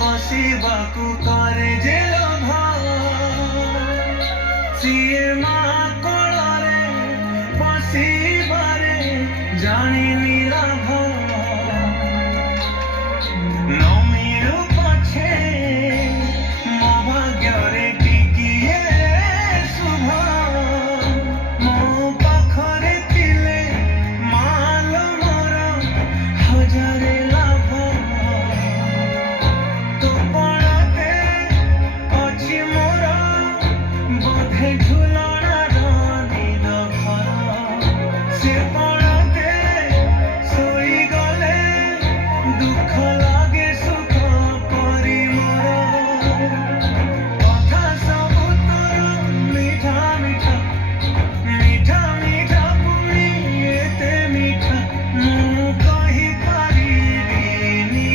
बसिबाकु करे जे लोभ सिए मा कोଳରେ बसिबारे जानिनी लाभ न मिलु पछे मो भाग्ୟରେ टिकिए शुभ मो पाखरे थिले माल मोर हजारे लाभ तो पड़ते अछि मोर बोधे झुलणार नील घर से पड़ते सोई गले दुख लागे सुख परी मोर कथा सब तोर मीठा मीठा मीठा मीठा पुनी एते मीठा मु कहि पारिबिनी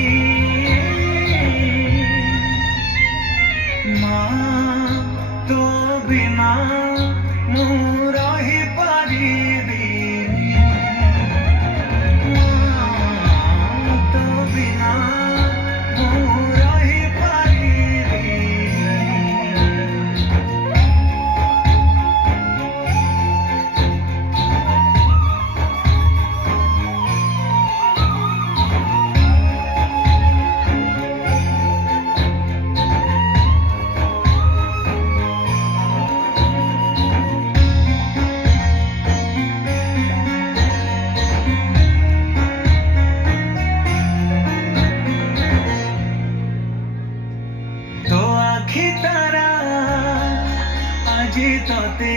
माँ तो बिना मु रही पारिबिनी माँ तो बिना मु रही पारिबिनी तो आखि तारा আজি तते